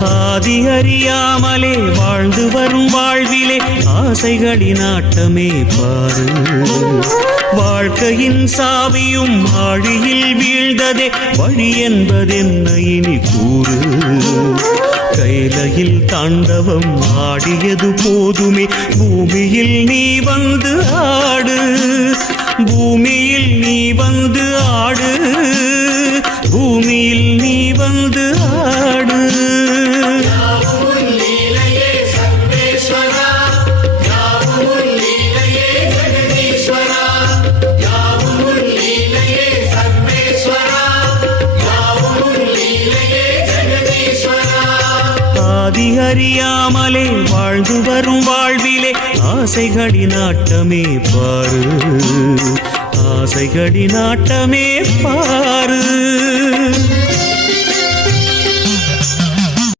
ஆதி அறியாமலே வாழ்ந்து வரும் வாழ்விலே ஆசைகளின் ஆட்டமே பாரு. வாழ்க்கையின் சாவியும் ஆழியில் வீழ்ந்ததே வழி என்பதென்ன இனி கூறு. கைலையில் தாண்டவம் ஆடியது போதுமே பூமியில் நீ வந்து ஆடு. பூமியில் நீ வந்து ஆடு. பூமியில் நீ வந்து ஆடு. ஆதி அறியாமலே வாழ்ந்து வரும் வாழ்விலே ஆசைகளின் ஆட்டமே பாரு. ஆசைகளின் ஆட்டமே பாரு.